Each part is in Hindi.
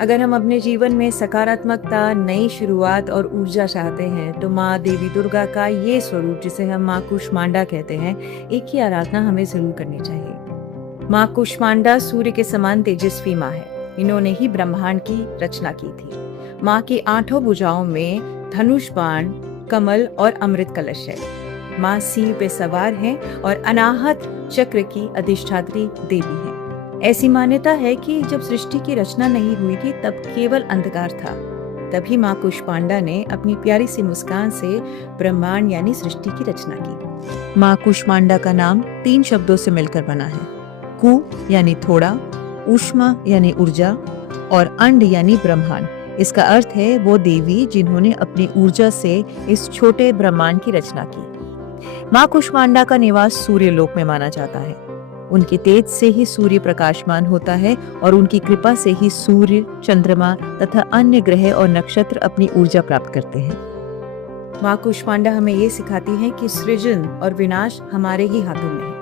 अगर हम अपने जीवन में सकारात्मकता, नई शुरुआत और ऊर्जा चाहते हैं, तो माँ देवी दुर्गा का ये स्वरूप, जिसे हम माँ कुष्मांडा कहते हैं, एक ही आराधना हमें जरूर करनी चाहिए। माँ कुष्मांडा सूर्य के समान तेजस्वी माँ है। इन्होंने ही ब्रह्मांड की रचना की थी। माँ की 8 भुजाओं में धनुष बाण, कमल और अमृत कलश है। माँ सिंह पे सवार हैं और अनाहत चक्र की अधिष्ठात्री देवी हैं। ऐसी मान्यता है कि जब सृष्टि की रचना नहीं हुई थी, तब केवल अंधकार था। तभी माँ कुष्मांडा ने अपनी प्यारी सी मुस्कान से ब्रह्मांड यानी सृष्टि की रचना की। माँ कुष्मांडा का नाम 3 शब्दों से मिलकर बना है। कु यानी थोड़ा, ऊष्मा यानी ऊर्जा और अंड यानी ब्रह्मांड। इसका अर्थ है वो देवी जिन्होंने अपनी ऊर्जा से इस छोटे ब्रह्मांड की रचना की। माँ कुष्मांडा का निवास सूर्य लोक में माना जाता है। उनके तेज से ही सूर्य प्रकाशमान होता है और उनकी कृपा से ही सूर्य, चंद्रमा तथा अन्य ग्रह और नक्षत्र अपनी ऊर्जा प्राप्त करते हैं। माँ कुष्मांडा हमें ये सिखाती है कि सृजन और विनाश हमारे ही हाथों में है।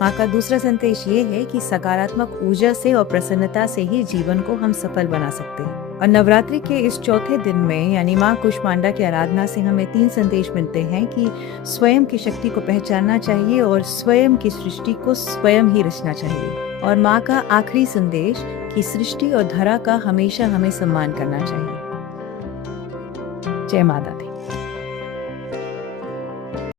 माँ का दूसरा संदेश ये है कि सकारात्मक ऊर्जा से और प्रसन्नता से ही जीवन को हम सफल बना सकते हैं। और नवरात्रि के इस चौथे दिन में यानी माँ कुष्मांडा की आराधना से हमें 3 संदेश मिलते हैं कि स्वयं की शक्ति को पहचानना चाहिए और स्वयं की सृष्टि को स्वयं ही रचना चाहिए। और माँ का आखिरी संदेश कि सृष्टि और धरा का हमेशा हमें सम्मान करना चाहिए। जय माता दी।